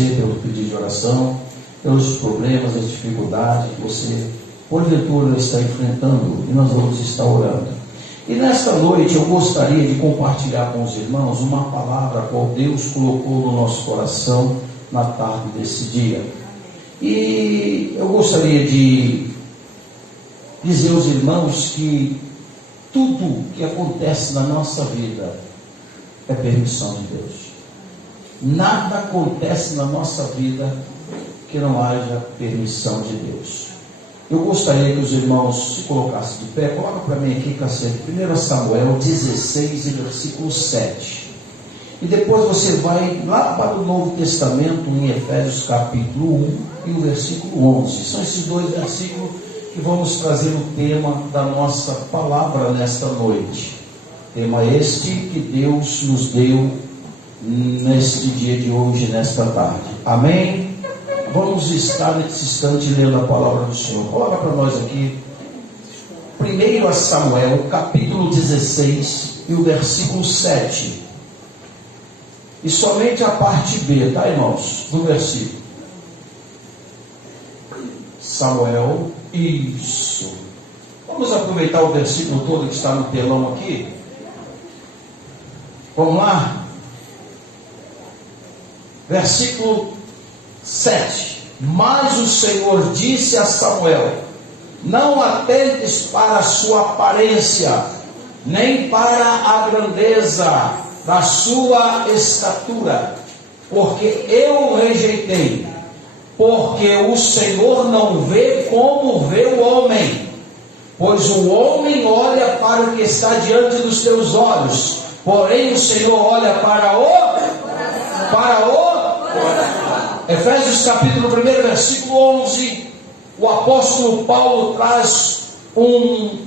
você pelo pedido de oração, pelos problemas, as dificuldades que você, porventura, está enfrentando, e nós vamos estar orando. E nesta noite eu gostaria de compartilhar com os irmãos uma palavra qual Deus colocou no nosso coração na tarde desse dia. E eu gostaria de dizer aos irmãos que tudo que acontece na nossa vida é permissão de Deus. Nada acontece na nossa vida que não haja permissão de Deus. Eu gostaria que os irmãos se colocassem de pé. Coloca para mim aqui, cacete, 1 Samuel 16, versículo 7. E depois você vai lá para o Novo Testamento, em Efésios capítulo 1 e o versículo 11. São esses dois versículos que vamos trazer o tema da nossa palavra nesta noite. Tema este que Deus nos deu neste dia de hoje, nesta tarde. Amém? Vamos estar nesse instante lendo a palavra do Senhor. Coloca para nós aqui 1 Samuel capítulo 16 e o versículo 7. E somente a parte B, tá, irmãos? Do versículo. Samuel, isso. Vamos aproveitar o versículo todo que está no telão aqui. Vamos lá? Versículo 7. Mas o Senhor disse a Samuel: não atentes para a sua aparência, nem para a grandeza da sua estatura, porque eu o rejeitei. Porque o Senhor não vê como vê o homem, pois o homem olha para o que está diante dos teus olhos, porém o Senhor olha para o Efésios capítulo 1, versículo 11. O apóstolo Paulo traz um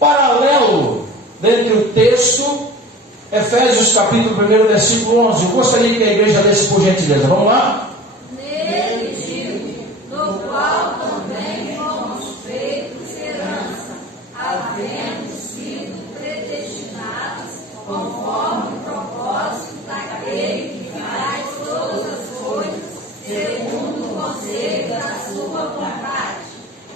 paralelo dentre o texto. Efésios capítulo 1, versículo 11. Eu gostaria que a igreja lesse por gentileza. Vamos lá? Nele digo, no qual também fomos feitos herança, havendo sido predestinados conforme o propósito daquele que faz todas as coisas segundo o conselho da sua vontade.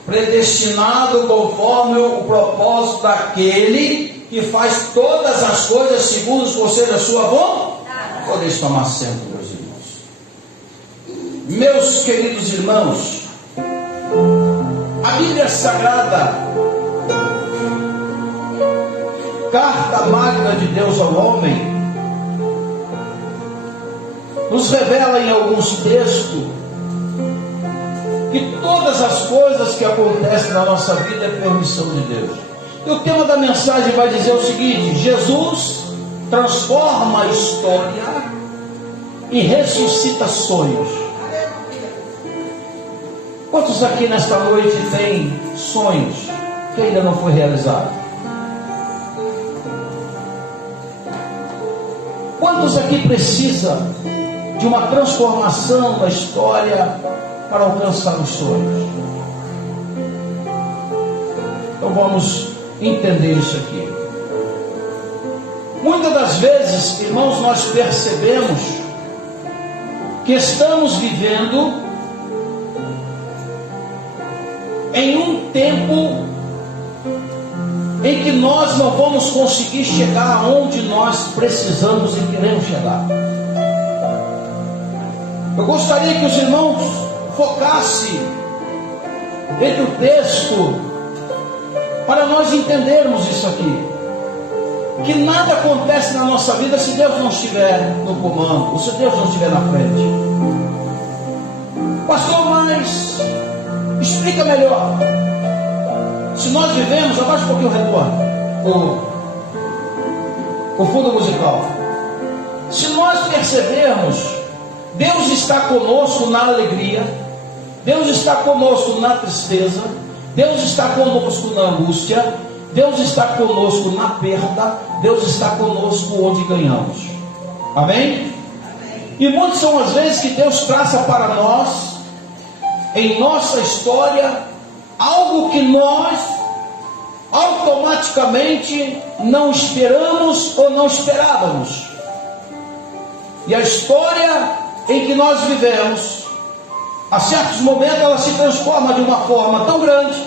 Predestinado conforme o propósito daquele que faz todas as coisas segundo os conselhos da sua vontade. Podeis tomar assento, meus irmãos. Meus queridos irmãos, a Bíblia Sagrada, carta magna de Deus ao homem, nos revela em alguns textos que todas as coisas que acontecem na nossa vida é permissão de Deus. E o tema da mensagem vai dizer o seguinte: Jesus transforma a história e ressuscita sonhos. Quantos aqui nesta noite têm sonhos que ainda não foi realizado? Quantos aqui precisam de uma transformação da história para alcançar os sonhos? Então vamos entender isso aqui. Muitas das vezes, irmãos, nós percebemos que estamos vivendo em um tempo em que nós não vamos conseguir chegar aonde nós precisamos e queremos chegar. Eu gostaria que os irmãos focassem entre o texto para nós entendermos isso aqui. Que nada acontece na nossa vida se Deus não estiver no comando, ou se Deus não estiver na frente. Pastor, mas explica melhor. Se nós vivemos, abaixa um pouquinho o retorno, o fundo musical. Se nós percebermos, Deus está conosco na alegria, Deus está conosco na tristeza, Deus está conosco na angústia, Deus está conosco na perda, Deus está conosco onde ganhamos. Amém? E muitas são as vezes que Deus traça para nós, em nossa história, algo que nós automaticamente não esperamos ou não esperávamos. E a história em que nós vivemos, a certos momentos ela se transforma de uma forma tão grande,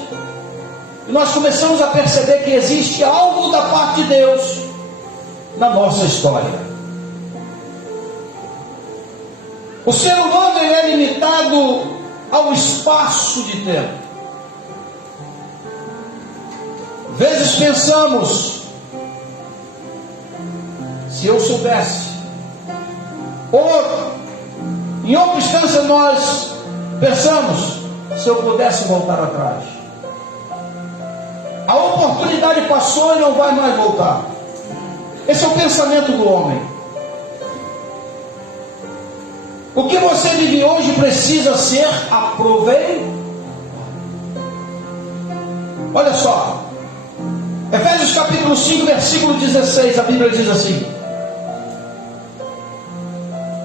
e nós começamos a perceber que existe algo da parte de Deus na nossa história. O ser humano ele é limitado ao espaço de tempo. Às vezes pensamos, se eu soubesse, ou em outra instância nós pensamos, se eu pudesse voltar atrás. A oportunidade passou e não vai mais voltar. Esse é o pensamento do homem. O que você vive hoje precisa ser aproveitado. Olha só, Efésios capítulo 5, versículo 16, a Bíblia diz assim.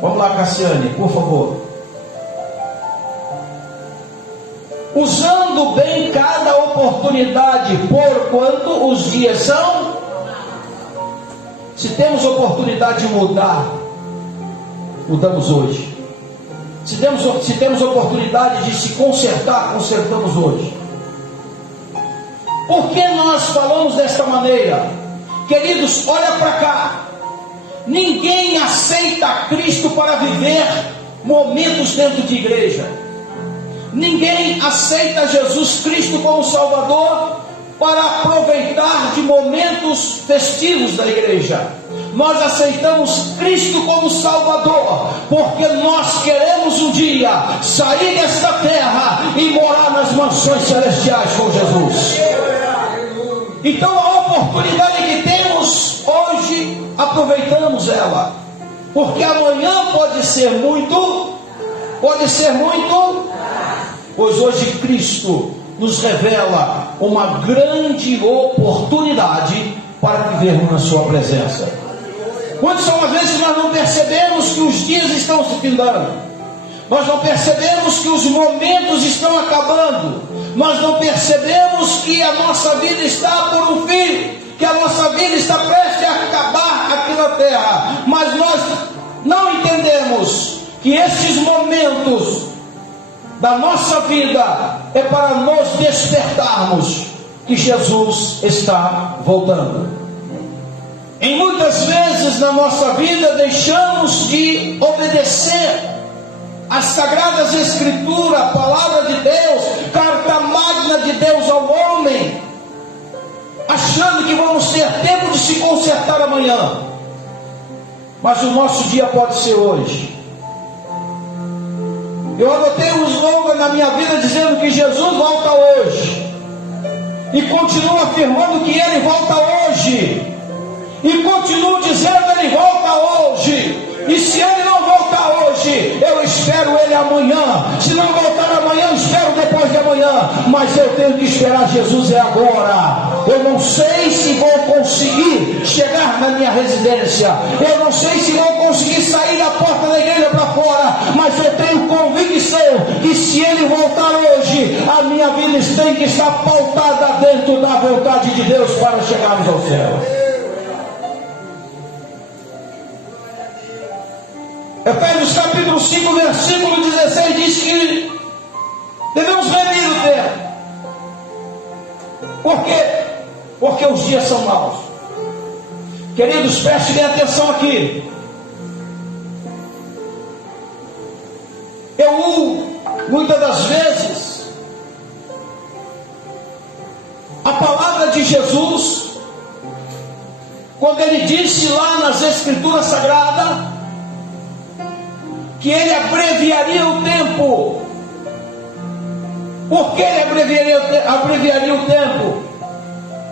Vamos lá, Cassiane, por favor. Usando bem cada oportunidade, porquanto os dias são. Se temos oportunidade de mudar, mudamos hoje. Se temos oportunidade de se consertar, consertamos hoje. Por que nós falamos desta maneira? Queridos, olha para cá. Ninguém aceita Cristo para viver momentos dentro de igreja. Ninguém aceita Jesus Cristo como Salvador para aproveitar de momentos festivos da igreja. Nós aceitamos Cristo como Salvador, porque nós queremos um dia sair desta terra e morar nas mansões celestiais com Jesus. Então a oportunidade que temos hoje, aproveitamos ela, porque amanhã pode ser muito, pois hoje Cristo nos revela uma grande oportunidade para vivermos na sua presença. Quantas são as vezes nós não percebemos que os dias estão se findando, nós não percebemos que os momentos estão acabando, nós não percebemos que a nossa vida está por um fim, que a nossa vida está prestes a acabar aqui na terra, mas nós não entendemos que esses momentos da nossa vida é para nos despertarmos que Jesus está voltando. Em muitas vezes na nossa vida deixamos de obedecer as sagradas escrituras, a palavra de Deus, carta magna de Deus ao homem, achando que vamos ter tempo de se consertar amanhã. Mas o nosso dia pode ser hoje. Eu adotei um slogan na minha vida dizendo que Jesus volta hoje, e continuo afirmando que Ele volta hoje, e continuo dizendo que Ele volta hoje. E se Ele não voltar hoje, eu espero Ele amanhã. Se não voltar amanhã, eu espero depois de amanhã. Mas eu tenho que esperar Jesus agora. Eu não sei se vou conseguir chegar na minha residência. Eu não sei se vou conseguir sair da porta da igreja para fora. Mas eu tenho convicção que se Ele voltar hoje, a minha vida tem que estar pautada dentro da vontade de Deus para chegarmos ao céu. Efésios capítulo 5, versículo 16 diz que devemos remir o tempo. Por quê? Porque os dias são maus. Queridos, prestem bem atenção aqui. Muitas das vezes, a palavra de Jesus, quando Ele disse lá nas Escrituras Sagradas, que Ele abreviaria o tempo. Por que Ele abreviaria o tempo?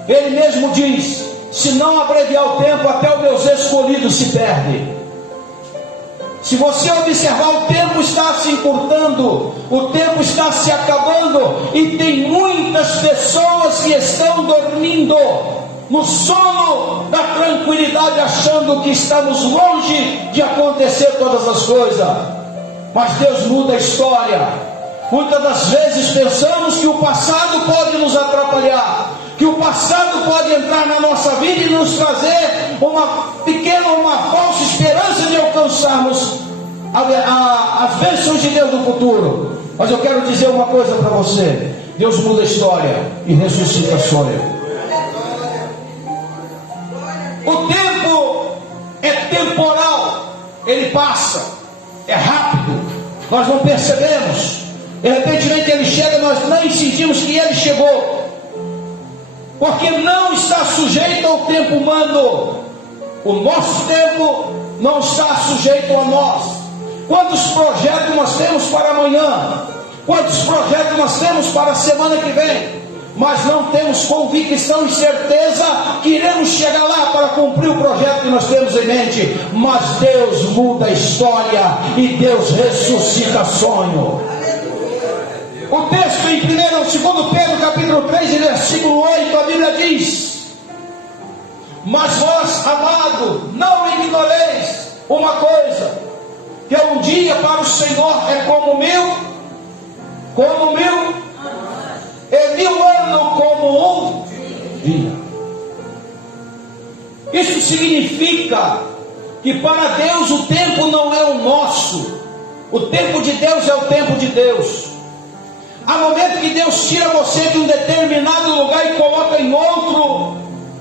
Ele mesmo diz: se não abreviar o tempo, até os meus escolhidos se perdem. Se você observar, o tempo está se encurtando, o tempo está se acabando, e tem muitas pessoas que estão dormindo no sono da tranquilidade, achando que estamos longe de acontecer todas as coisas. Mas Deus muda a história. Muitas das vezes pensamos que o passado pode nos atrapalhar, que o passado pode entrar na nossa vida e nos trazer uma falsa esperança de alcançarmos as bênçãos de Deus do futuro. Mas eu quero dizer uma coisa para você: Deus muda a história e ressuscita a história. O tempo é temporal, ele passa, é rápido, nós não percebemos. De repente ele chega, nós nem sentimos que ele chegou, porque não está sujeito ao tempo humano. O nosso tempo não está sujeito a nós. Quantos projetos nós temos para amanhã? Quantos projetos nós temos para a semana que vem? Mas não temos convicção e certeza que iremos chegar lá para cumprir o projeto que nós temos em mente. Mas Deus muda a história e Deus ressuscita sonho. O texto em 2 Pedro capítulo 3 e versículo 8, a Bíblia diz: mas vós, amado, não ignoreis uma coisa, que um dia para o Senhor é como mil, e 1000 anos como um dia. Isso significa que para Deus o tempo não é o nosso. O tempo de Deus é o tempo de Deus. Há momento que Deus tira você de um determinado lugar e coloca em outro,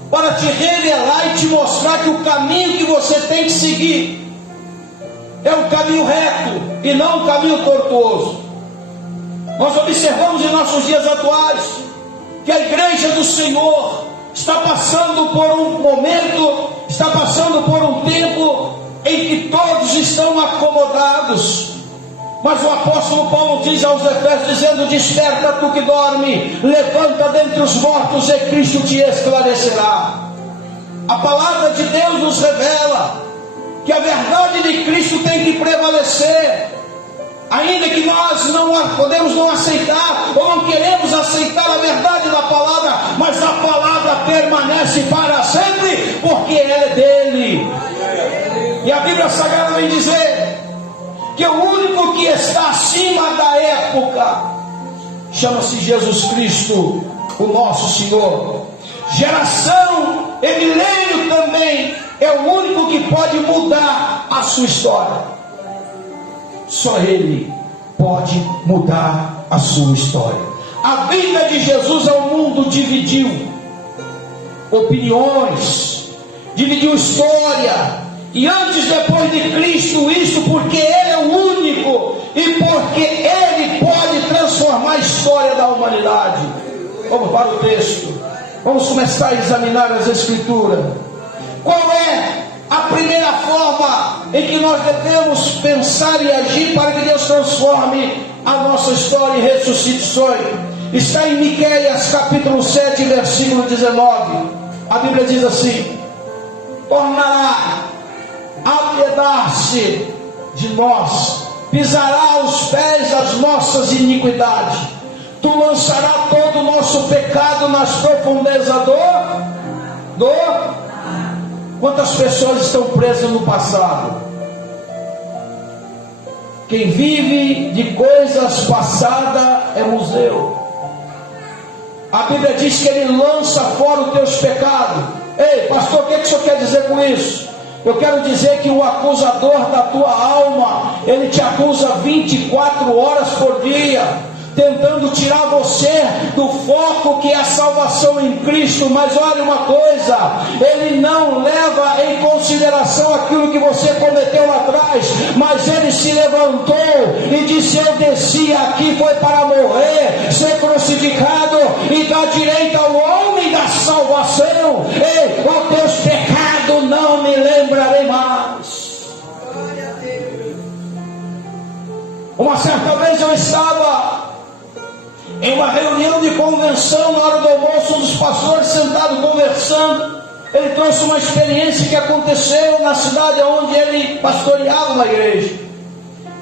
para te revelar e te mostrar que o caminho que você tem que seguir é um caminho reto e não um caminho tortuoso. Nós observamos em nossos dias atuais que a igreja do Senhor está passando por um momento, está passando por um tempo em que todos estão acomodados. Mas o apóstolo Paulo diz aos Efésios, dizendo: desperta tu que dorme, levanta dentre os mortos e Cristo te esclarecerá. A palavra de Deus nos revela que a verdade de Cristo tem que prevalecer, ainda que nós não podemos não aceitar, ou não queremos aceitar a verdade da palavra, mas a palavra permanece para sempre, porque ela é dele. E a Bíblia Sagrada vem dizer que o único que está acima da época chama-se Jesus Cristo, o nosso Senhor. Geração e milênio também é o único que pode mudar a sua história. Só Ele pode mudar a sua história. A vinda de Jesus ao mundo dividiu opiniões, dividiu história. E antes e depois de Cristo, isso porque Ele é o único e porque Ele pode transformar a história da humanidade. Vamos para o texto. Vamos começar a examinar as Escrituras. Qual é a primeira forma em que nós devemos pensar e agir para que Deus transforme a nossa história e ressuscite sonho? Está em Miqueias capítulo 7, versículo 19. A Bíblia diz assim: tornará apiedar-se de nós, pisará os pés as nossas iniquidades, tu lançarás todo o nosso pecado nas profundezas do... Quantas pessoas estão presas no passado? Quem vive de coisas passadas é museu. A Bíblia diz que Ele lança fora os teus pecados. Ei, pastor, o que o senhor quer dizer com isso? Eu quero dizer que o acusador da tua alma, ele te acusa 24 horas por dia, tentando tirar você do foco que é a salvação em Cristo. Mas olha uma coisa, Ele não leva em consideração aquilo que você cometeu lá atrás, mas Ele se levantou e disse: eu desci aqui foi para morrer, ser crucificado e dar direito ao homem da salvação. Ei, os teus pecados não me lembrarei mais. Uma certa vez eu estava em uma reunião de convenção, na hora do almoço, um dos pastores sentado conversando, ele trouxe uma experiência que aconteceu na cidade onde ele pastoreava uma igreja.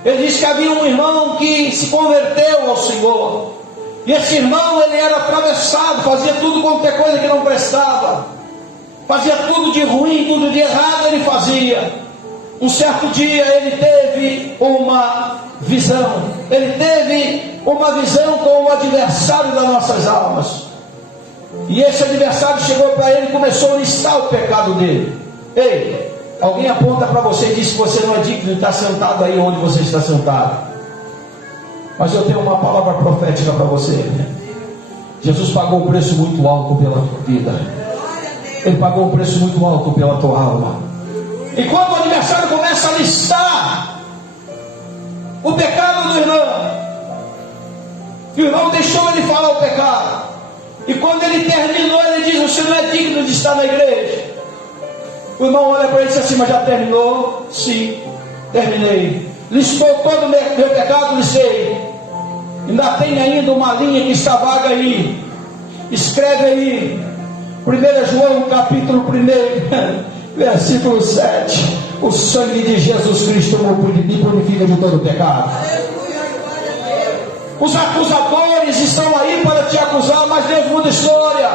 Ele disse que havia um irmão que se converteu ao Senhor, e esse irmão, ele era atravessado, fazia tudo qualquer coisa que não prestava, fazia tudo de ruim, tudo de errado ele fazia. Um certo dia ele teve uma visão, ele teve uma visão com o adversário das nossas almas, e esse adversário chegou para ele e começou a listar o pecado dele. Ei, Alguém aponta para você e diz que você não é digno de estar sentado aí onde você está sentado. Mas eu tenho uma palavra profética para você. Jesus pagou um preço muito alto pela tua vida. Ele pagou um preço muito alto pela tua alma. E quando o adversário começa a listar o pecado do irmão, o irmão deixou ele falar o pecado, e quando ele terminou, ele diz: você não é digno de estar na igreja. O irmão olha para ele e diz assim: mas já terminou? Sim, terminei. Listou todo o meu pecado? Listei. Ainda uma linha que está vaga aí. Escreve aí, 1 João capítulo 1, versículo 7. O sangue de Jesus Cristo me purifica de todo pecado. Os acusadores estão aí para te acusar, mas Deus muda a história.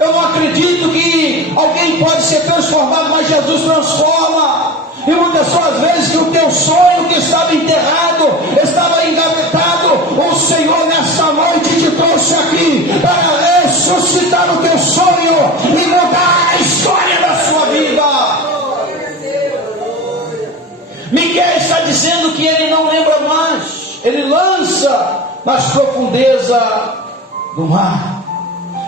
Eu não acredito que alguém pode ser transformado, mas Jesus transforma. E muitas são as vezes que o teu sonho que estava enterrado, estava engavetado, o Senhor nessa noite te trouxe aqui para ressuscitar o teu sonho e mudar a história da sua vida. Miguel está dizendo que ele não lembra mais. Ele lança nas profundezas do mar.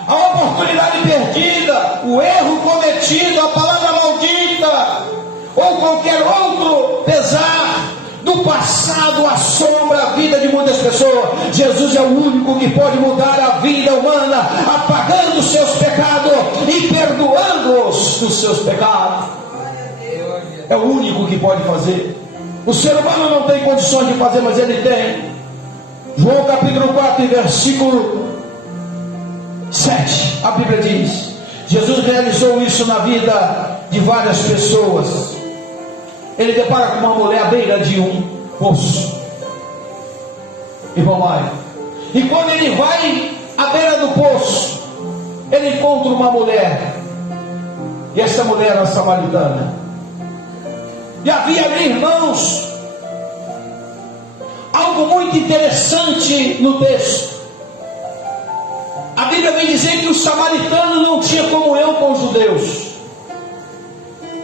A oportunidade perdida, o erro cometido, a palavra maldita, ou qualquer outro pesar do passado assombra a vida de muitas pessoas. Jesus é o único que pode mudar a vida humana, apagando os seus pecados e perdoando-os dos seus pecados. É o único que pode fazer. O ser humano não tem condições de fazer, mas ele tem. João capítulo 4, versículo 7, a Bíblia diz: Jesus realizou isso na vida de várias pessoas. Ele depara com uma mulher à beira de um poço. E vamos lá. E quando ele vai à beira do poço, ele encontra uma mulher. E essa mulher era samaritana. E havia ali, irmãos, algo muito interessante no texto. A Bíblia vem dizer que os samaritanos não tinham comunhão com os judeus.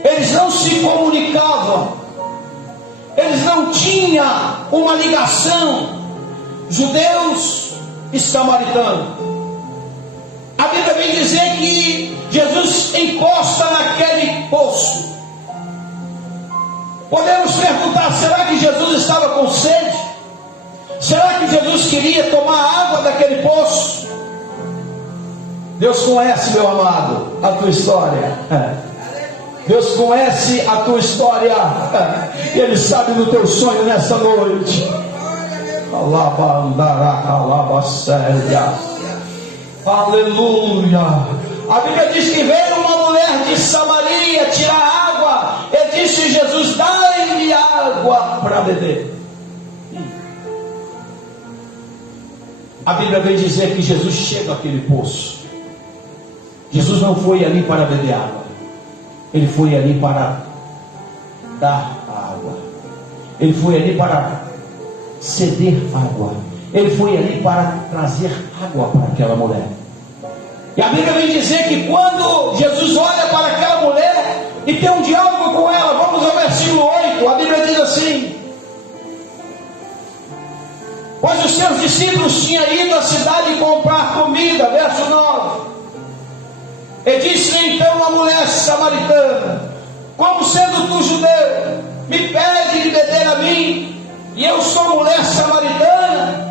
Eles não se comunicavam. Eles não tinham uma ligação, judeus e samaritanos. A Bíblia vem dizer que Jesus encosta naquele poço. Podemos perguntar: será que Jesus estava com sede? Será que Jesus queria tomar água daquele poço? Deus conhece, meu amado, a tua história. Deus conhece a tua história. Ele sabe do teu sonho nessa noite. Aleluia. A Bíblia diz que veio uma mulher de Samaria tirar água. E disse Jesus: dai-me água para beber. A Bíblia vem dizer que Jesus chega àquele poço. Jesus não foi ali para beber água. Ele foi ali para dar a água. Ele foi ali para ceder água. Ele foi ali para trazer água para aquela mulher. E a Bíblia vem dizer que quando Jesus olha para aquela mulher e tem um diálogo com ela, vamos ao versículo 8, a Bíblia diz assim: pois os seus discípulos tinham ido à cidade comprar comida, verso 9. E disse então a mulher samaritana: como sendo tu judeu, me pede de beber a mim, e eu sou mulher samaritana?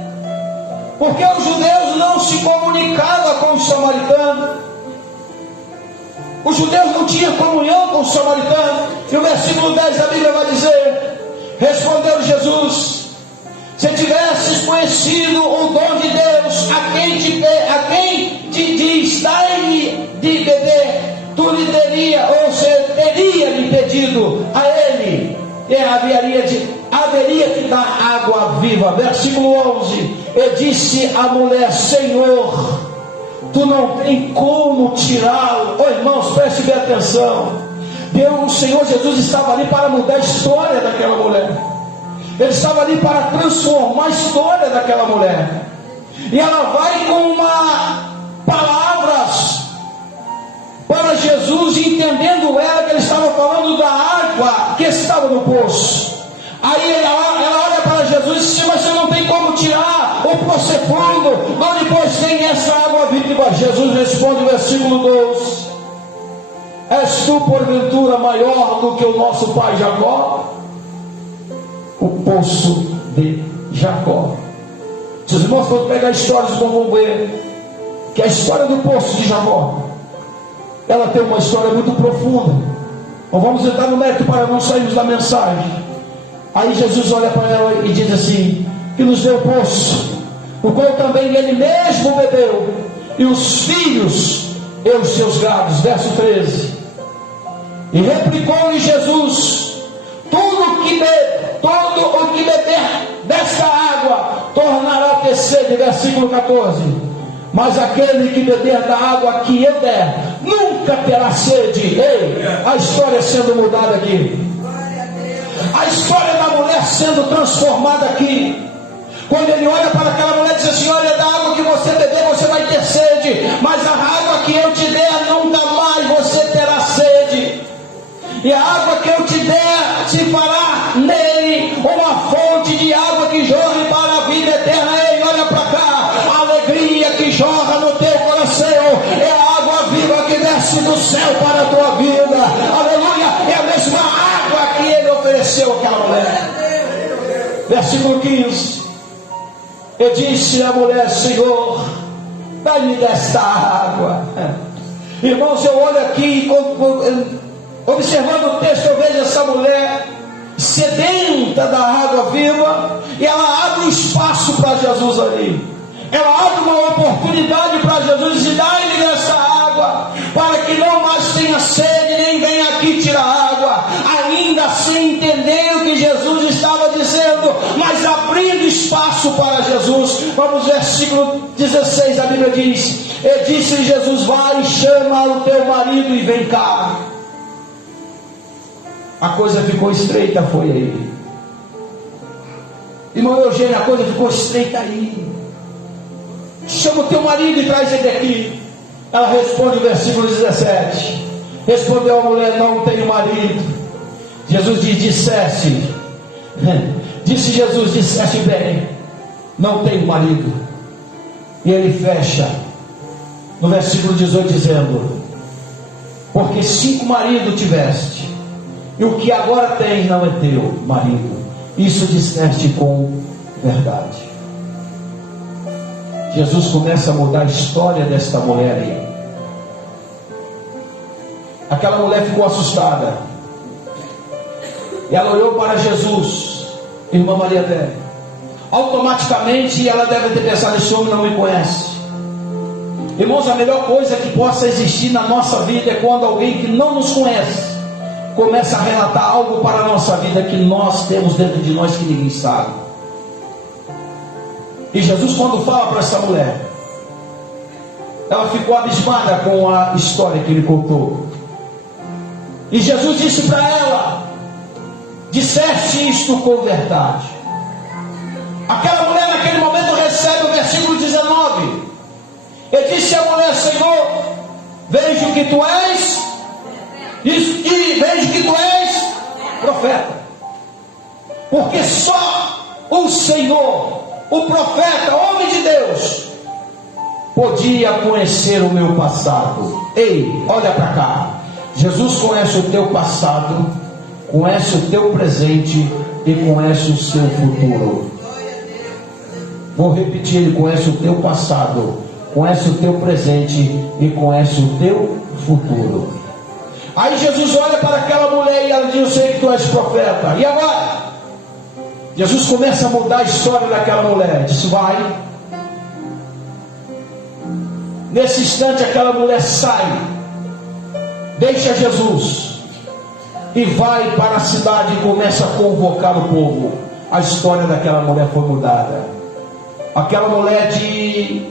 Porque os judeus não se comunicavam com os samaritanos. Os judeus não tinham comunhão com os samaritanos. E o versículo 10 da Bíblia vai dizer: respondeu Jesus: se tivesses conhecido o dom de Deus, a quem te diz dai-me de beber, tu lhe teria, ou seja, teria lhe pedido a ele, e haveria que dar água viva. Versículo 11: e disse a mulher: Senhor, tu não tem como tirá-lo. Oh, irmãos, preste bem atenção. O Senhor Jesus estava ali para mudar a história daquela mulher. Ele estava ali para transformar a história daquela mulher. E ela vai com palavras para Jesus, entendendo ela que ele estava falando da água que estava no poço. Aí ela olha para Jesus e diz: mas você não tem como tirar o poço é fundo, onde pois tem essa água viva? Jesus responde no versículo 12: és tu porventura maior do que o nosso pai Jacó? O poço de Jacó. Se os irmãos forem pegar a história, vocês vão ver que a história do poço de Jacó, ela tem uma história muito profunda. Então vamos entrar no mérito para não sairmos da mensagem. Aí Jesus olha para ela e diz assim: que nos deu o poço, o qual também ele mesmo bebeu, e os filhos e os seus gados. Verso 13. E replicou-lhe Jesus: todo o que beber desta água tornará a ter sede. Versículo 14. Mas aquele que beber da água que eu der nunca terá sede. Ei, a história sendo mudada aqui, a história da mulher sendo transformada aqui. Quando ele olha para aquela mulher e diz assim: olha, da água que você beber você vai ter sede, mas a água que eu te der nunca mais você terá sede. E a água que eu te der te fará nele uma fonte de água que jorre para a vida eterna. Ei, olha para cá, a alegria que jorra no teu coração é a água viva que desce do céu para a tua vida. Aleluia, é a mesma água que ele ofereceu àquela mulher. Versículo 15. E disse a mulher: Senhor, dá-me desta água. Irmãos, eu olho aqui, observando o texto, eu vejo essa mulher sedenta da água viva, e ela abre um espaço para Jesus ali. Ela abre uma oportunidade para Jesus e dá-lhe dessa água, para que não mais tenha sede, nem venha aqui tirar água. Ainda sem entender o que Jesus estava dizendo, mas abrindo espaço para Jesus. Vamos, versículo 16, a Bíblia diz: e disse Jesus: vai, chama o teu marido e vem cá. A coisa ficou estreita, foi aí. Irmão Eugênio, a coisa ficou estreita aí. Chama o teu marido e traz ele aqui. Ela responde, versículo 17. Respondeu a mulher: não tenho marido. Jesus diz: disse Jesus: disseste bem, não tenho marido. E ele fecha no versículo 18 dizendo: porque 5 maridos tiveste, e o que agora tens não é teu marido. Isso disseste com verdade. Jesus começa a mudar a história desta mulher aí. Aquela mulher ficou assustada. E ela olhou para Jesus, irmã Maria Débora. Automaticamente ela deve ter pensado: esse homem não me conhece. Irmãos, a melhor coisa que possa existir na nossa vida é quando alguém que não nos conhece começa a relatar algo para a nossa vida que nós temos dentro de nós que ninguém sabe. E Jesus, quando fala para essa mulher, ela ficou abismada com a história que ele contou. E Jesus disse para ela: disseste isto com verdade. Aquela mulher naquele momento recebe o versículo 19. E disse a mulher: Senhor, vejo que tu és, e vejo que tu és profeta. Porque só o Senhor, o profeta, homem de Deus, podia conhecer o meu passado. Ei, olha para cá. Jesus conhece o teu passado, conhece o teu presente e conhece o seu futuro. Vou repetir: ele conhece o teu passado, conhece o teu presente e conhece o teu futuro. Aí Jesus olha para aquela mulher e ela diz: eu sei que tu és profeta. E agora? Jesus começa a mudar a história daquela mulher. Diz: vai. Nesse instante aquela mulher sai, deixa Jesus e vai para a cidade e começa a convocar o povo. A história daquela mulher foi mudada. Aquela mulher de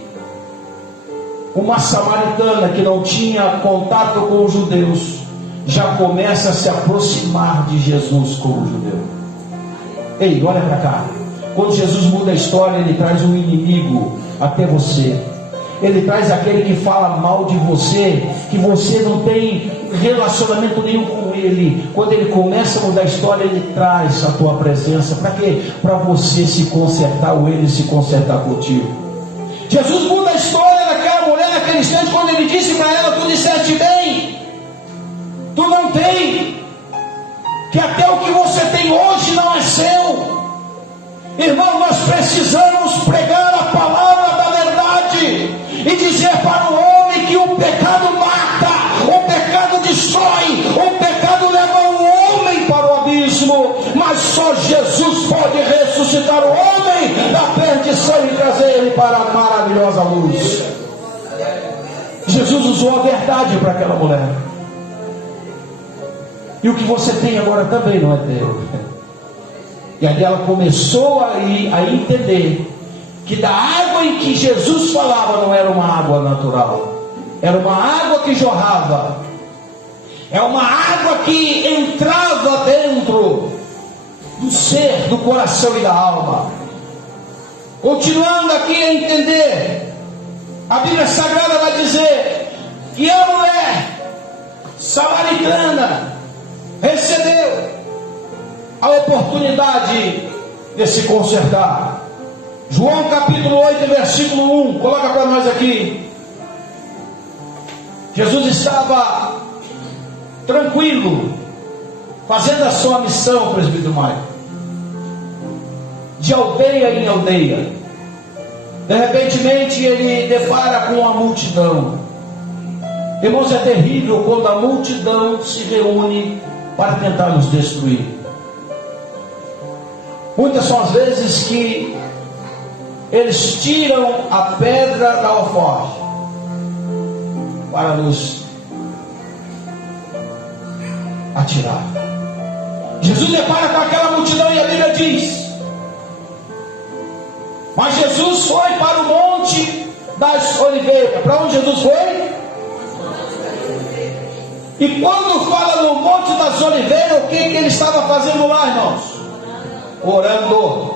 uma samaritana que não tinha contato com os judeus, já começa a se aproximar de Jesus como judeu. Ei, olha para cá. Quando Jesus muda a história, ele traz um inimigo até você. Ele traz aquele que fala mal de você que você não tem relacionamento nenhum com Ele, quando Ele começa a mudar a história, Ele traz a tua presença. Para quê? Para você se consertar, ou Ele se consertar contigo. Jesus muda a história daquela mulher naquele instante, quando Ele disse para ela: tu disseste bem, tu não tem, que até o que você tem hoje não é seu. Irmão, nós precisamos pregar a palavra da verdade e dizer para o homem que o pecado mata, o pecado destrói, o pecado leva o homem para o abismo, mas só Jesus pode ressuscitar o homem da perdição e trazer ele para a maravilhosa luz. Jesus usou a verdade para aquela mulher. E o que você tem agora também não é teu. E aí ela começou a entender que da água em que Jesus falava não era uma água natural, era uma água que jorrava, é uma água que entrava dentro do ser, do coração e da alma. Continuando aqui a entender, a Bíblia Sagrada vai dizer que a mulher samaritana recebeu a oportunidade de se consertar. João capítulo 8, versículo 1, coloca para nós aqui. Jesus estava tranquilo, fazendo a sua missão, presbítero Maio, de aldeia em aldeia. De repente ele depara com a multidão. Irmãos, é terrível quando a multidão se reúne para tentar nos destruir. Muitas são as vezes que eles tiram a pedra da alforje para nos atirar. Jesus depara com aquela multidão e a Bíblia diz: mas Jesus foi para o Monte das Oliveiras. Para onde Jesus foi? E quando fala no Monte das Oliveiras, o que ele estava fazendo lá, irmãos? Orando.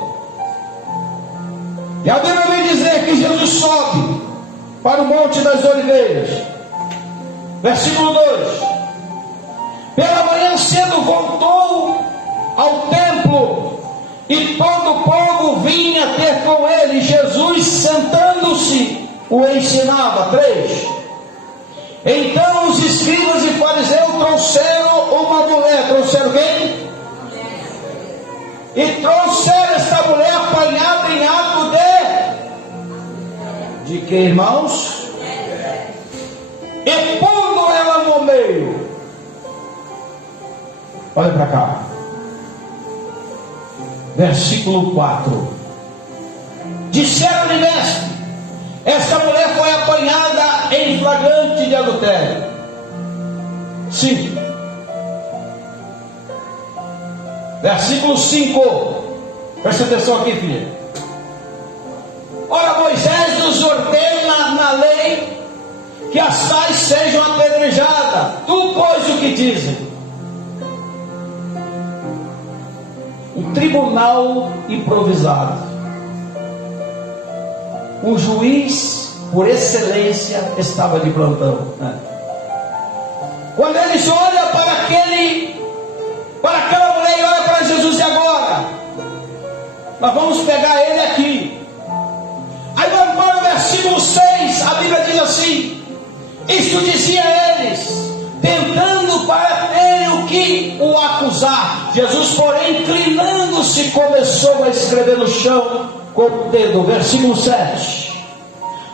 E a Bíblia vem dizer que Jesus sobe para o Monte das Oliveiras. Versículo 2: pela manhã cedo voltou ao templo, e todo o povo vinha ter com ele. Jesus, sentando-se, o ensinava. 3: então os escribas e fariseus trouxeram uma mulher. Trouxeram quem? E trouxeram esta mulher apanhada em ato de que, irmãos? E pondo ela no meio. Olha para cá. Versículo 4. Disseram-lhe: mestre, esta mulher foi apanhada em flagrante de adultério. 5. Versículo 5. Presta atenção aqui, filha. Ora, Moisés nos ordena na lei que as tais sejam apedrejadas. Tu, pois, o que dizem? Um tribunal improvisado. Um juiz, por excelência, estava de plantão. Quando eles olham para aquela mulher e olham para Jesus: e agora? Nós vamos pegar ele aqui. Aí vamos para o versículo 6, a Bíblia diz assim: isto dizia eles, tentando para ter o que o acusar. Jesus, porém, inclinando-se, começou a escrever no chão com o dedo. Versículo 7.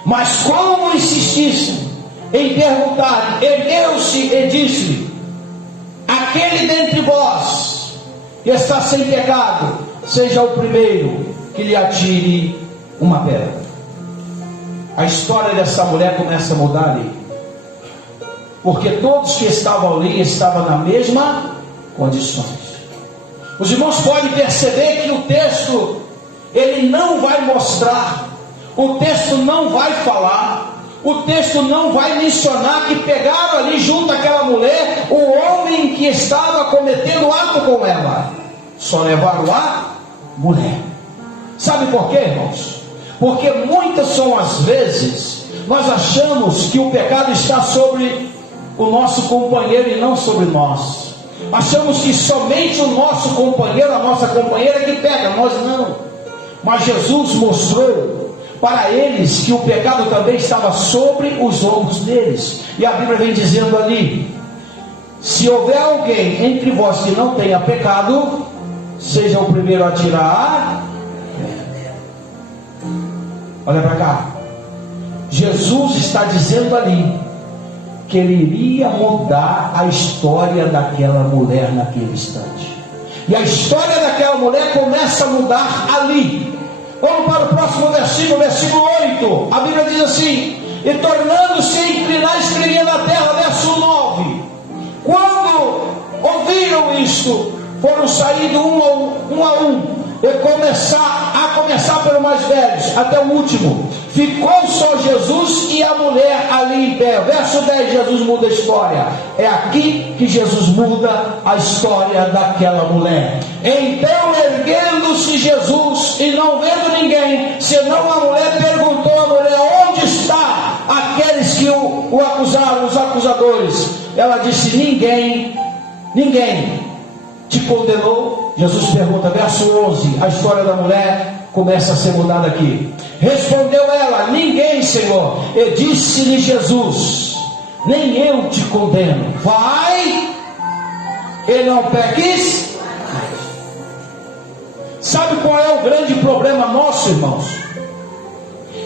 Mas como insistissem em perguntar, ergueu-se e disse: aquele dentre vós que está sem pecado, seja o primeiro que lhe atire uma pedra. A história dessa mulher começa a mudar ali, porque todos que estavam ali estavam na mesma condições. Os irmãos podem perceber que o texto, ele não vai mostrar, o texto não vai falar, o texto não vai mencionar que pegaram ali junto àquela mulher o homem que estava cometendo ato com ela. Só levaram a mulher. Sabe por quê, irmãos? Porque muitas são as vezes nós achamos que o pecado está sobre o nosso companheiro e não sobre nós. Achamos que somente o nosso companheiro, a nossa companheira é que pega, nós não. Mas Jesus mostrou para eles que o pecado também estava sobre os ombros deles. E a Bíblia vem dizendo ali: se houver alguém entre vós que não tenha pecado, seja o primeiro a tirar. Olha para cá. Jesus está dizendo ali que ele iria mudar a história daquela mulher naquele instante. E a história daquela mulher começa a mudar ali. Vamos para o próximo versículo, versículo 8. A Bíblia diz assim: e tornando-se a inclinar, escrevia na terra, verso 9. Quando ouviram isto, foram saindo um a um, a começar pelo mais velhos, até o último. Ficou só Jesus e a mulher ali em pé. Verso 10, Jesus muda a história. É aqui que Jesus muda a história daquela mulher. Então, erguendo-se Jesus e não vendo ninguém, senão a mulher, perguntou à mulher: onde está aqueles que o acusaram, os acusadores? Ela disse: ninguém te condenou? Jesus pergunta, verso 11, a história da mulher começa a ser mudada aqui. Respondeu ela: ninguém, Senhor. E disse-lhe Jesus: nem eu te condeno, vai e não peques. Sabe qual é o grande problema nosso, irmãos?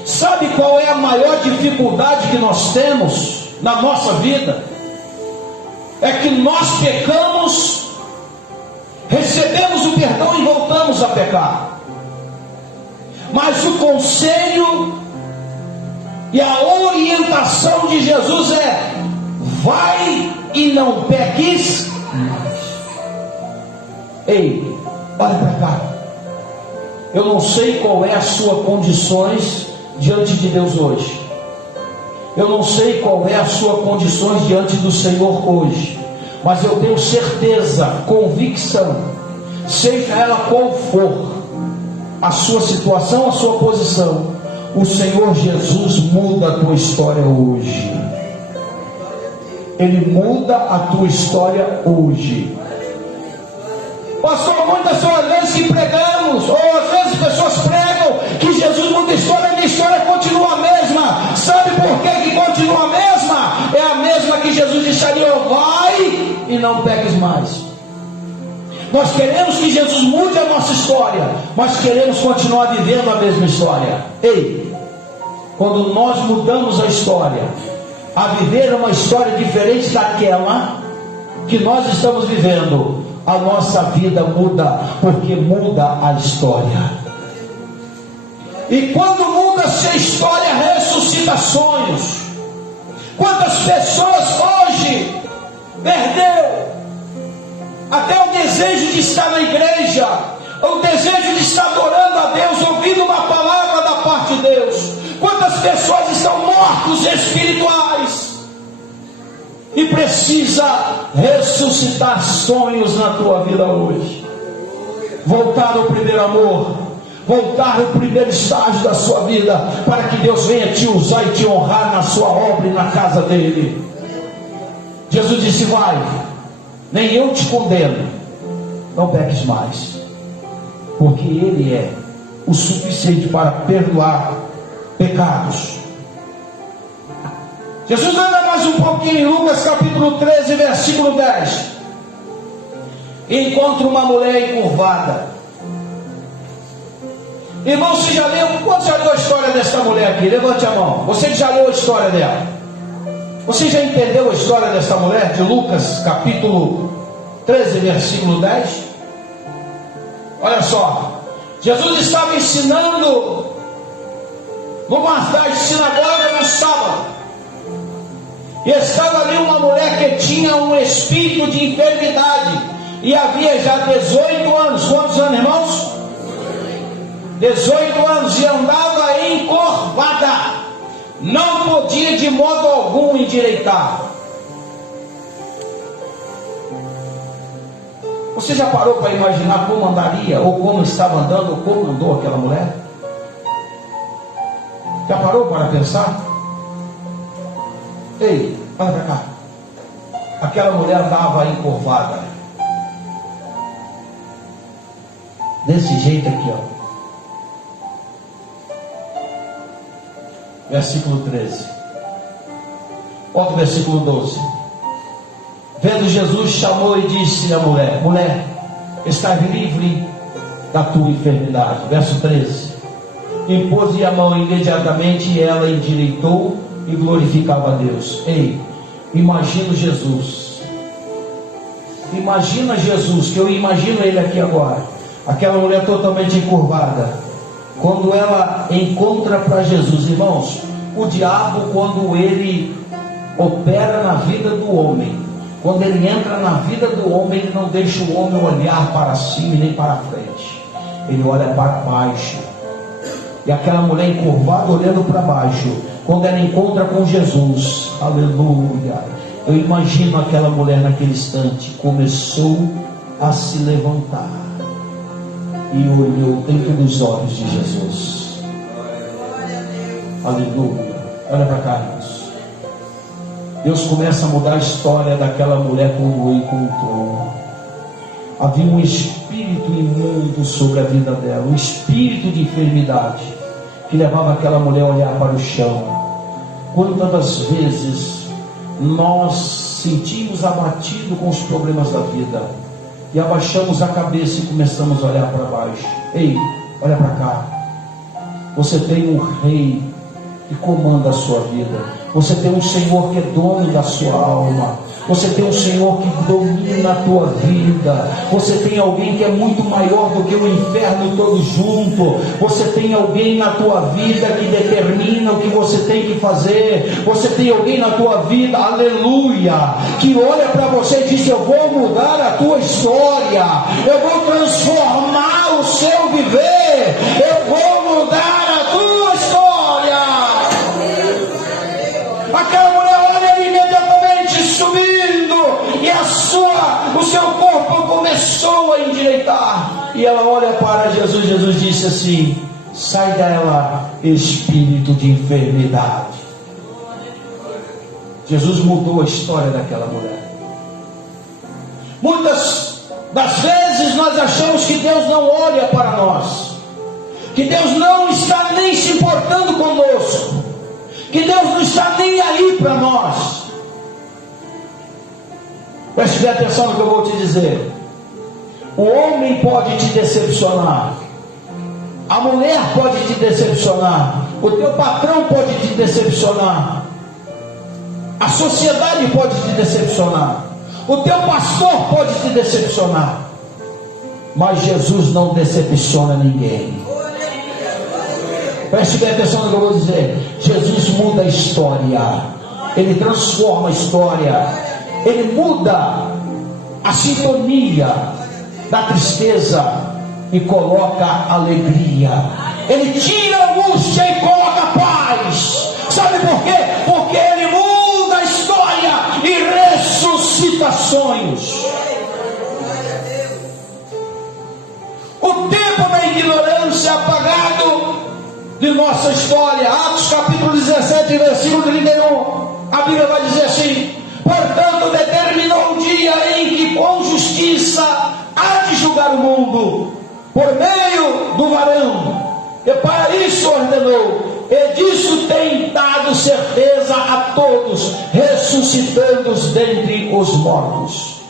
Sabe qual é a maior dificuldade que nós temos na nossa vida? É que nós pecamos, recebemos o perdão e voltamos a pecar. Mas o conselho e a orientação de Jesus é: vai e não peques mais. Ei, olha para cá. Eu não sei qual é as suas condições diante de Deus hoje. Eu não sei qual é as suas condições diante do Senhor hoje. Mas eu tenho certeza, convicção, seja ela qual for a sua situação, a sua posição, o Senhor Jesus muda a tua história hoje. Ele muda a tua história hoje. Pastor, muitas são as vezes que pregamos, ou às vezes pessoas pregam que Jesus muda a história, e minha história continua a mesma. Sabe por que continua a mesma? É a mesma que Jesus disse ali: vai e não peques mais. Nós queremos que Jesus mude a nossa história, mas queremos continuar vivendo a mesma história. Ei, quando nós mudamos a história, a viver uma história diferente daquela que nós estamos vivendo, a nossa vida muda, porque muda a história. E quando muda-se a história, ressuscita sonhos. Quantas pessoas hoje perdeu até o desejo de estar na igreja, o desejo de estar adorando a Deus, ouvindo uma palavra da parte de Deus? Quantas pessoas estão mortos espirituais e precisa ressuscitar sonhos na tua vida hoje? Voltar ao primeiro amor, voltar ao primeiro estágio da sua vida, para que Deus venha te usar e te honrar na sua obra e na casa dele. Jesus disse: vai, nem eu te condeno, não peques mais, porque Ele é o suficiente para perdoar pecados. Jesus anda mais um pouquinho em Lucas capítulo 13, versículo 10. E encontra uma mulher encurvada. Irmão, você já leu? Quanto já leu a história dessa mulher aqui? Levante a mão. Você que já leu a história dela? Você já entendeu a história dessa mulher de Lucas capítulo 13, versículo 10? Olha só. Jesus estava ensinando numa das sinagogas no sábado. E estava ali uma mulher que tinha um espírito de enfermidade. E havia já 18 anos. Quantos anos, irmãos? 18 anos. E andava encurvada. Não podia de modo algum endireitar. Você já parou para imaginar como andaria, ou como estava andando, ou como andou aquela mulher? Já parou para pensar? Ei, olha para cá. aquela mulher estava encurvada. Desse jeito aqui, ó. Versículo 13. Outro versículo 12. Vendo Jesus, chamou e disse à mulher: mulher, estás livre da tua enfermidade. Verso 13. Impôs-lhe a mão imediatamente e ela endireitou e glorificava a Deus. Ei, imagina Jesus. Imagina Jesus, que eu imagino ele aqui agora. Aquela mulher totalmente encurvada. Quando ela encontra para Jesus, irmãos, o diabo, quando ele opera na vida do homem, quando ele entra na vida do homem, ele não deixa o homem olhar para cima nem para frente. Ele olha para baixo. E aquela mulher encurvada olhando para baixo, quando ela encontra com Jesus, aleluia, eu imagino aquela mulher naquele instante, começou a se levantar e olhou dentro dos olhos de Jesus. Aleluia. Olha para cá, irmãos. Deus começa a mudar a história daquela mulher quando o encontrou. Havia um espírito imundo sobre a vida dela, um espírito de enfermidade, que levava aquela mulher a olhar para o chão. Quantas das vezes nós sentimos abatido com os problemas da vida e abaixamos a cabeça e começamos a olhar para baixo? Ei, olha para cá. Você tem um rei que comanda a sua vida. Você tem um Senhor que é dono da sua alma. Você tem um Senhor que domina a tua vida. Você tem alguém que é muito maior do que o inferno todo junto. Você tem alguém na tua vida que determina o que você tem que fazer. Você tem alguém na tua vida, aleluia, que olha para você e diz: eu vou mudar a tua história, eu vou transformar o seu viver, eu vou mudar a tua história. Aquela mulher olha imediatamente subindo, e o seu corpo começou a endireitar. E ela olha para Jesus. Jesus disse assim: sai dela, espírito de enfermidade. Jesus mudou a história daquela mulher. Muitas das vezes nós achamos que Deus não olha para nós, que Deus não está nem se importando conosco, que Deus não está nem aí para nós. Preste bem atenção no que eu vou te dizer. O homem pode te decepcionar, a mulher pode te decepcionar, o teu patrão pode te decepcionar, a sociedade pode te decepcionar, o teu pastor pode te decepcionar, mas Jesus não decepciona ninguém. Preste bem atenção no que eu vou dizer. Jesus muda a história, Ele transforma a história, Ele muda a sintonia da tristeza e coloca alegria. Ele tira a angústia e coloca paz. Sabe por quê? Porque Ele muda a história e ressuscita sonhos. O tempo da ignorância apagado de nossa história. Atos capítulo 17, versículo 31. A Bíblia vai dizer assim: portanto determinou um dia em que com justiça há de julgar o mundo, por meio do varão, e para isso ordenou, e disso tem dado certeza a todos, ressuscitando-os dentre os mortos.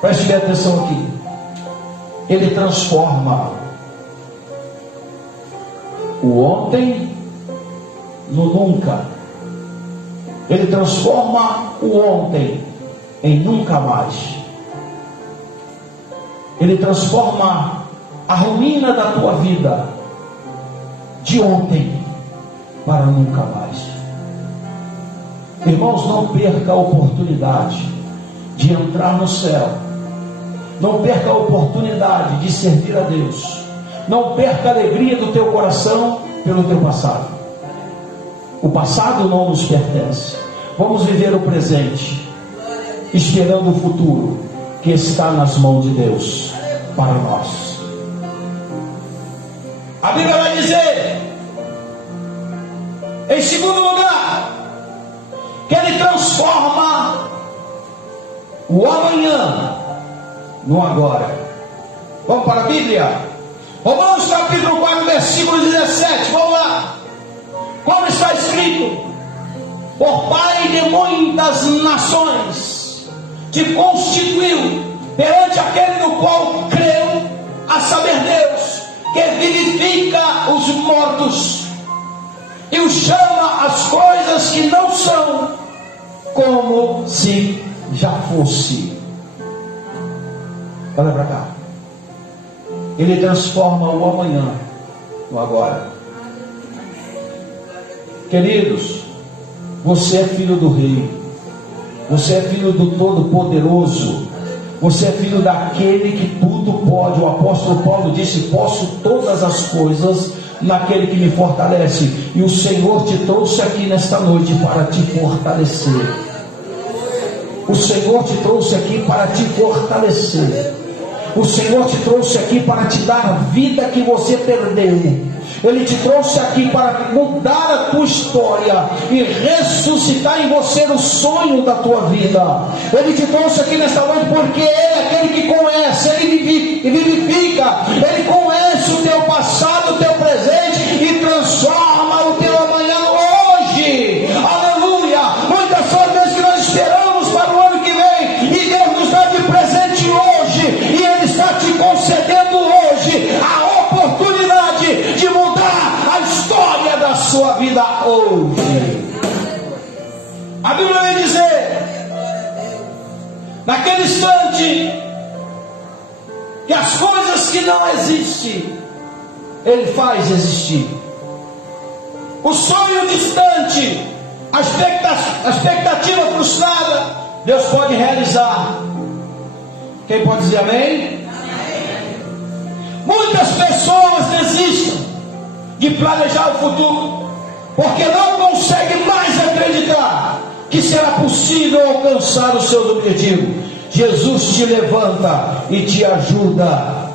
Preste bem atenção aqui. Ele transforma o ontem no nunca. Ele transforma o ontem em nunca mais. Ele transforma a ruína da tua vida de ontem para nunca mais. Irmãos, não perca a oportunidade de entrar no céu. Não perca a oportunidade de servir a Deus. Não perca a alegria do teu coração pelo teu passado. O passado não nos pertence. Vamos viver o presente, esperando o futuro que está nas mãos de Deus para nós. A Bíblia vai dizer, em segundo lugar, que Ele transforma o amanhã no agora. Vamos para a Bíblia? Romanos capítulo 4, versículo 17. Vamos lá. Como está escrito: por Pai de muitas nações te constituiu perante aquele no qual creu, a saber Deus, que vivifica os mortos e os chama as coisas que não são, como se já fosse. Olha para cá. Ele transforma o amanhã no agora. Queridos, você é filho do Rei, você é filho do Todo-Poderoso, você é filho daquele que tudo pode. O apóstolo Paulo disse: posso todas as coisas naquele que me fortalece. E o Senhor te trouxe aqui nesta noite para te fortalecer. O Senhor te trouxe aqui para te fortalecer. O Senhor te trouxe aqui para te dar a vida que você perdeu. Ele te trouxe aqui para mudar a tua história e ressuscitar em você o sonho da tua vida. Ele te trouxe aqui nesta noite porque Ele é aquele que conhece, Ele vivifica, Ele conhece o teu passado, o teu presente e transforma o teu amanhã hoje. Aleluia! Muitas são as vezes que nós esperamos para o ano que vem e Deus nos dá de presente hoje, e Ele está te concedendo hoje a oportunidade de mudar a história da sua vida hoje. A Bíblia vai dizer, naquele instante, que as coisas que não existem, Ele faz existir. O sonho distante, a expectativa frustrada, Deus pode realizar. Quem pode dizer amém? Muitas pessoas desistem de planejar o futuro, porque não conseguem mais acreditar que será possível alcançar os seus objetivos. Jesus te levanta e te ajuda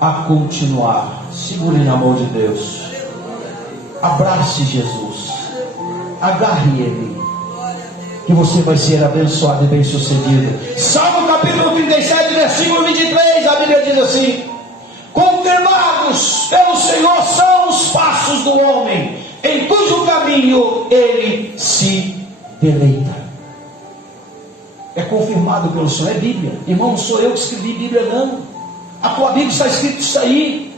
a continuar. Segure na mão de Deus, abrace Jesus, agarre Ele, que você vai ser abençoado e bem sucedido. Salmo capítulo 37, versículo 23, a Bíblia diz assim: confirmados pelo Senhor são os passos do homem, em cujo caminho Ele se deleita. É confirmado pelo Senhor, é Bíblia. Irmão, não sou eu que escrevi Bíblia, não. A tua Bíblia está escrito isso aí.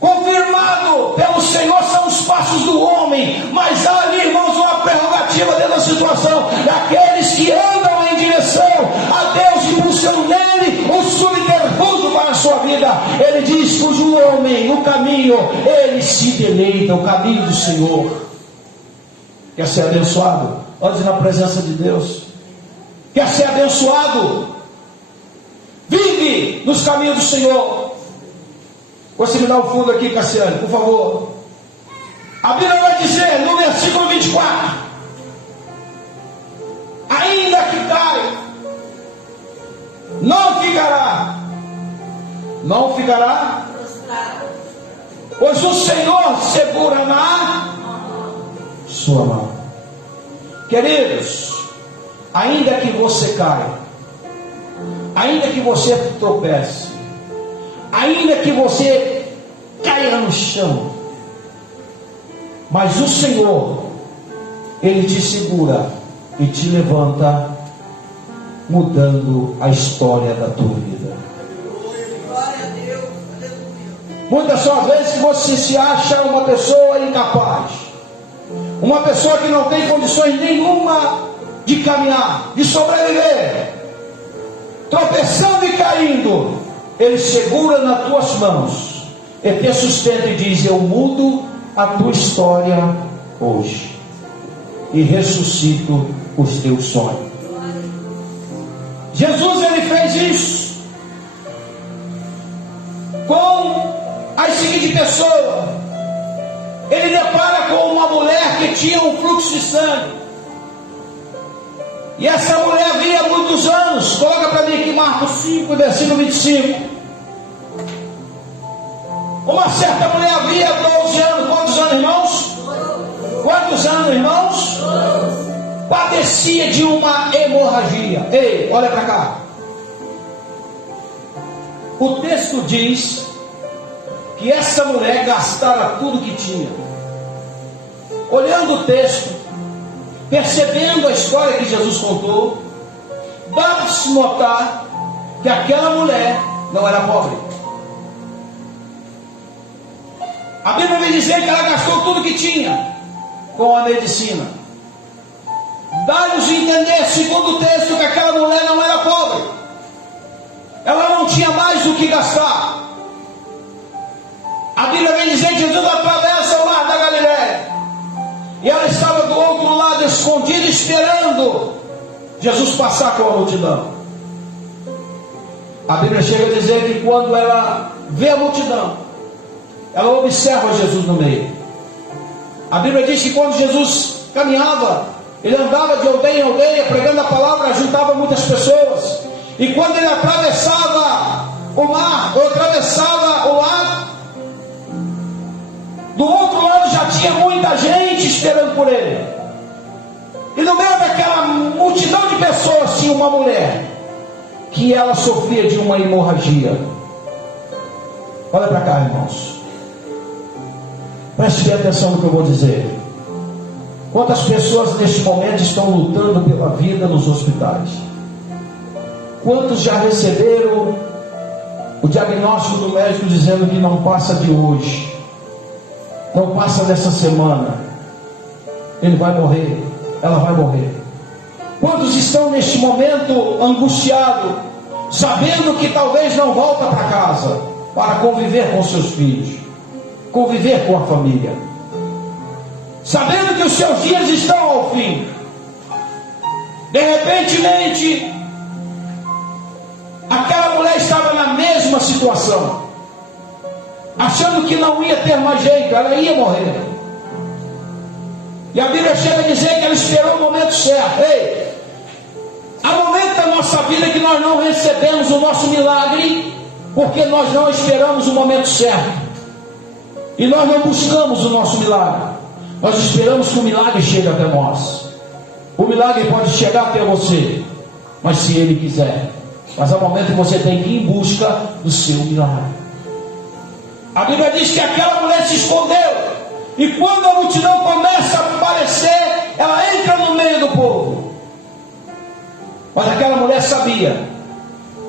Confirmado pelo Senhor são os passos do homem, mas há ali, irmãos, uma prerrogativa dentro da situação, daqueles que andam em direção a Deus e buscam nele um subterfúgio para a sua vida. Ele diz: cujo homem, no caminho, ele se deleita, o caminho do Senhor. Quer ser abençoado? Ande na presença de Deus. Quer ser abençoado? Vive nos caminhos do Senhor. Você me dá o fundo aqui, Cassiano, por favor. A Bíblia vai dizer no versículo 24: ainda que caia, não ficará, pois o Senhor segura na sua mão. Queridos, ainda que você caia, ainda que você tropece, ainda que você caia no chão, mas o Senhor, Ele te segura e te levanta, mudando a história da tua vida. Muitas são as vezes que você se acha uma pessoa incapaz, uma pessoa que não tem condições nenhuma de caminhar, de sobreviver, tropeçando e caindo. Ele segura nas tuas mãos e te sustenta e diz: eu mudo a tua história hoje e ressuscito os teus sonhos. Jesus, Ele fez isso com a seguinte pessoa. Ele depara com uma mulher que tinha um fluxo de sangue, e essa mulher havia muitos anos. Coloca para mim aqui Marcos 5, versículo 25. Uma certa mulher havia 12 anos. Quantos anos, irmãos? Quantos anos, irmãos? padecia de uma hemorragia. Ei, olha para cá. O texto diz que essa mulher gastara tudo que tinha. Olhando o texto, percebendo a história que Jesus contou, dá-se notar que aquela mulher não era pobre. A Bíblia vai dizer que ela gastou tudo que tinha com a medicina. Dá-nos a entender, segundo o texto, que aquela mulher não era pobre. Ela não tinha mais do que gastar. A Bíblia vai dizer que Jesus atravessa o mar da Galileia, e ela estava do outro lado, escondida, esperando Jesus passar com a multidão. A Bíblia chega a dizer que quando ela vê a multidão, ela observa Jesus no meio. A Bíblia diz que quando Jesus caminhava, ele andava de aldeia em aldeia, pregando a palavra, juntava muitas pessoas. E quando ele atravessava o mar, ou atravessava o lago, do outro lado já tinha muita gente esperando por ele. E no meio daquela multidão de pessoas tinha uma mulher, que ela sofria de uma hemorragia. Olha para cá, irmãos. Preste bem atenção no que eu vou dizer. Quantas pessoas neste momento estão lutando pela vida nos hospitais? Quantos já receberam o diagnóstico do médico dizendo que não passa de hoje, não passa dessa semana, ele vai morrer, ela vai morrer? Quantos estão neste momento angustiados, sabendo que talvez não volta para casa para conviver com seus filhos, conviver com a família, sabendo que os seus dias estão ao fim? De repente, aquela mulher estava na mesma situação, achando que não ia ter mais jeito, ela ia morrer. E a Bíblia chega a dizer que ela esperou o momento certo. Ei, há momentos da nossa vida que nós não recebemos o nosso milagre, porque nós não esperamos o momento certo, e nós não buscamos o nosso milagre. Nós esperamos que o milagre chegue até nós. O milagre pode chegar até você, mas se Ele quiser. Mas há momento que você tem que ir em busca do seu milagre. A Bíblia diz que aquela mulher se escondeu, e quando a multidão começa a aparecer, ela entra no meio do povo. Mas aquela mulher sabia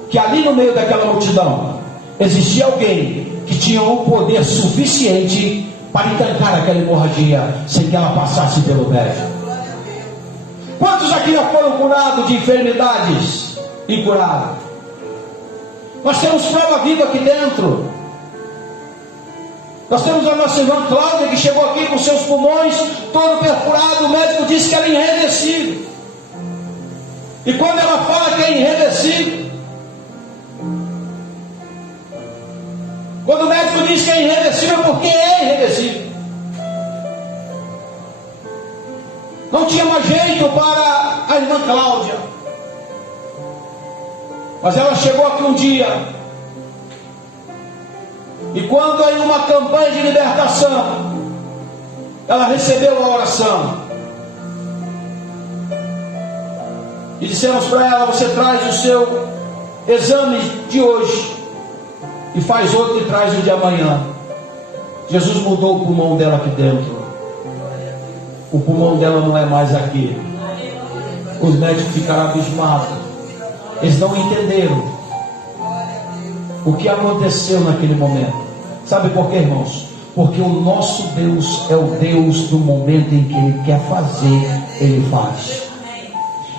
que ali no meio daquela multidão existia alguém que tinha um poder suficiente para estancar aquela hemorragia sem que ela passasse pelo médico. Quantos aqui já foram curados de enfermidades incuráveis? Nós temos prova viva aqui dentro. Nós temos a nossa irmã Cláudia, que chegou aqui com seus pulmões todo perfurado. O médico disse que era irreversível. E quando ela fala que é irreversível, quando o médico diz que é irreversível, porque é irreversível. Não tinha mais jeito para a irmã Cláudia. Mas ela chegou aqui um dia, e quando em uma campanha de libertação, ela recebeu a oração, e dissemos para ela: você traz o seu exame de hoje, e faz outro e traz o de amanhã. Jesus mudou o pulmão dela aqui dentro. O pulmão dela não é mais aqui. Os médicos ficaram abismados. Eles não entenderam o que aconteceu naquele momento. Sabe por quê, irmãos? Porque o nosso Deus é o Deus do momento em que Ele quer fazer, Ele faz.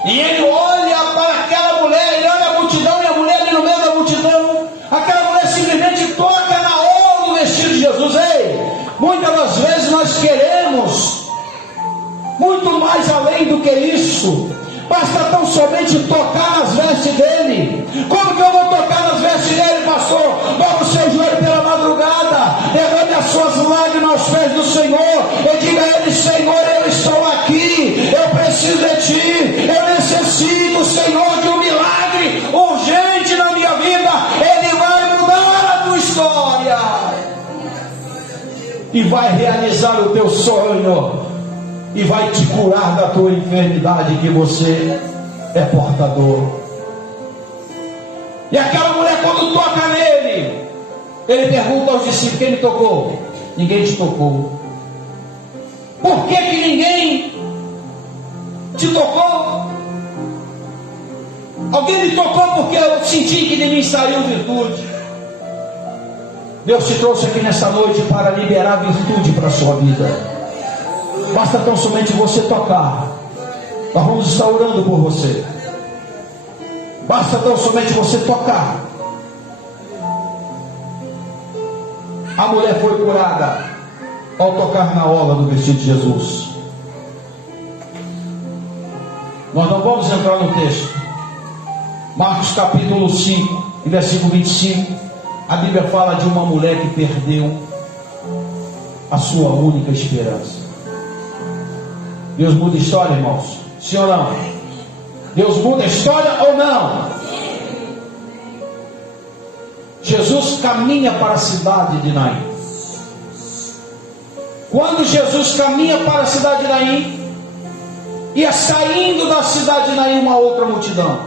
E Ele olha para aquela mulher, Ele olha a multidão, e a mulher ali no meio da multidão, aquela mulher simplesmente toca na orla do vestido de Jesus. Ei, muitas das vezes nós queremos muito mais além do que isso. Basta tão somente tocar nas vestes dele. Como que eu vou tocar nas vestes dele, pastor? Dobra o seu joelho pela madrugada, derrame as suas lágrimas aos pés do Senhor, e diga a Ele: Senhor, eu estou aqui, eu preciso de Ti, eu necessito, Senhor, de um milagre urgente na minha vida. Ele vai mudar a tua história e vai realizar o teu sonho. e vai te curar da tua enfermidade que você é portador. E aquela mulher, quando toca nele, ele pergunta aos discípulos: quem me tocou? Ninguém te tocou. Por que ninguém te tocou? Alguém me tocou porque eu senti que de mim saiu virtude. Deus te trouxe aqui nessa noite para liberar virtude para a sua vida. Basta tão somente você tocar. Nós vamos estar orando por você. Basta tão somente você tocar. A mulher foi curada ao tocar na orla do vestido de Jesus. Nós não vamos entrar no texto. Marcos capítulo 5, versículo 25. A Bíblia fala de uma mulher que perdeu a sua única esperança. Deus muda a história, irmãos? Sim ou não? Deus muda a história ou não? Jesus caminha para a cidade de Naim. Quando Jesus caminha para a cidade de Naim, ia saindo da cidade de Naim uma outra multidão.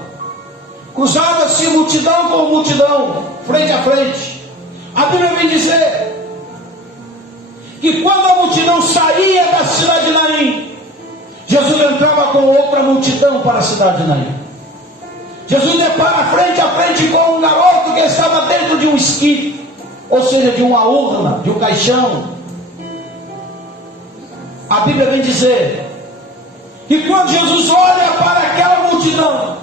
Cruzava-se multidão com multidão, frente a frente. A Bíblia vem dizer que quando a multidão saía da cidade de Naim, Jesus entrava com outra multidão para a cidade de Naim. Jesus depara frente a frente com um garoto que estava dentro de um esquife, ou seja, de uma urna, de um caixão. A Bíblia vem dizer que quando Jesus olha para aquela multidão,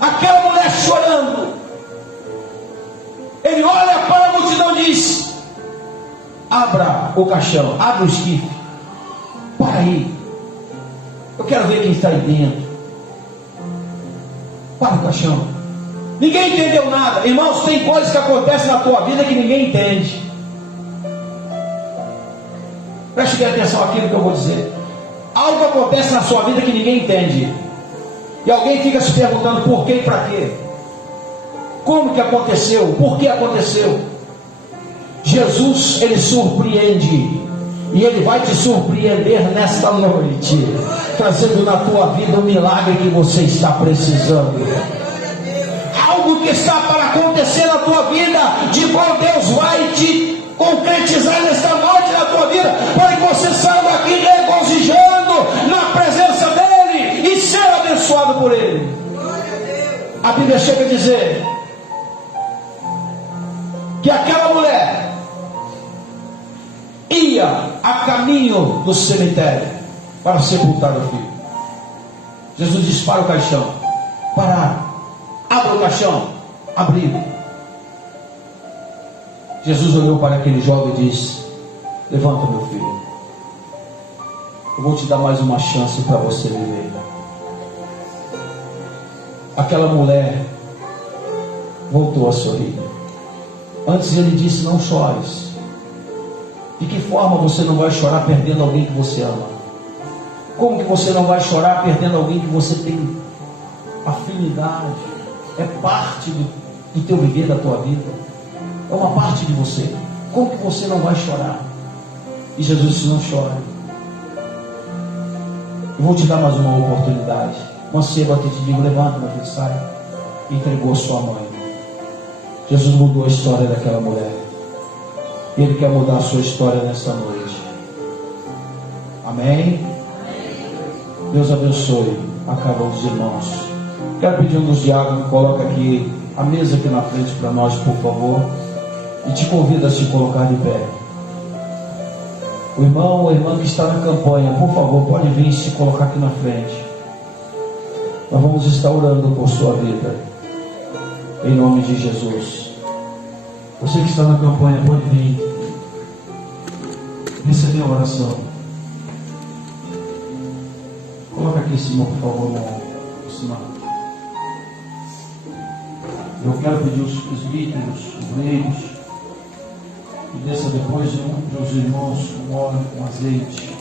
aquela mulher chorando, ele olha para a multidão e diz: abra o caixão, abra o esquife, para aí, eu quero ver quem está aí dentro. Para o caixão. Ninguém entendeu nada. Irmãos, tem coisas que acontecem na tua vida que ninguém entende. Preste bem atenção àquilo que eu vou dizer. Algo acontece na sua vida que ninguém entende. E alguém fica se perguntando por quê e para quê. Como que aconteceu? Por que aconteceu? Jesus, ele surpreende. E ele vai te surpreender nesta noite, trazendo na tua vida o milagre que você está precisando. Algo que está para acontecer na tua vida, de qual Deus vai te concretizar nesta noite na tua vida, para que você saia daqui regozijando na presença dele e ser abençoado por ele. A Bíblia chega a dizer que aquela mulher ia a caminho do cemitério para sepultar o filho. Jesus disse: para o caixão. Parar. Abra o caixão. Abriu. Jesus olhou para aquele jovem e disse: levanta, meu filho, eu vou te dar mais uma chance para você viver. Aquela mulher voltou a sorrir. Antes ele disse: não chores. De que forma você não vai chorar perdendo alguém que você ama? Como que você não vai chorar perdendo alguém que você tem afinidade? É parte do teu viver, da tua vida. É uma parte de você. Como que você não vai chorar? E Jesus disse: não chore. Eu vou te dar mais uma oportunidade. Mancebo, até te digo: levanta, meu filho, sai. E entregou a sua mãe. Jesus mudou a história daquela mulher. Ele quer mudar a sua história nessa noite. Amém? Deus abençoe a cada um dos irmãos. Quero pedir um dos diáconos que coloque aqui a mesa aqui na frente para nós, por favor. E te convido a se colocar de pé. O irmão ou a irmã que está na campanha, por favor, pode vir e se colocar aqui na frente. Nós vamos estar orando por sua vida, em nome de Jesus. Você que está na campanha, pode vir receber a oração. Coloca aqui em cima, por favor, o sinal. Eu quero pedir os presbíteros, os leigos, e desça depois os irmãos com óleo, com azeite.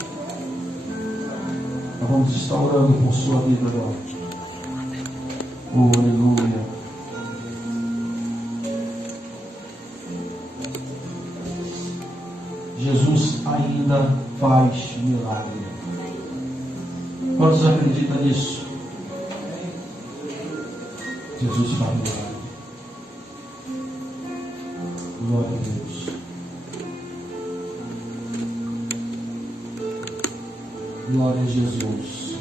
Nós vamos estar orando por sua vida agora. Oh, aleluia. Jesus ainda faz milagre. Quantos acreditam nisso? Jesus faz milagre. Glória a Deus. Glória a Jesus.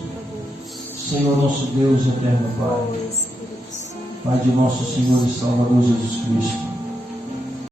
Senhor nosso Deus, eterno Pai, Pai de nosso Senhor e Salvador Jesus Cristo,